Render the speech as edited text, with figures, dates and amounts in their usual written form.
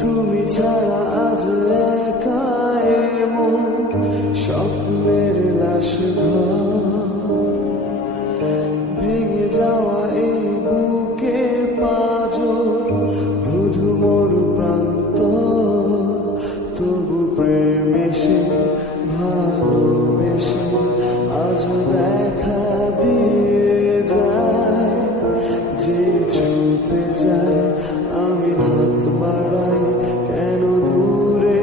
তুমি ছাড়া আজ একা এমন স্বপ্নের লাশ ঘর, ভেঙে যাওয়া এই বুকের পাঁজর, ধুধু মরু প্রান্ত, তবু প্রেম এসে ভালোবেসে আজও দেখা দিয়ে যায়। যে ছুতে যায় আমি হাত বাড়াই, কেন দূরে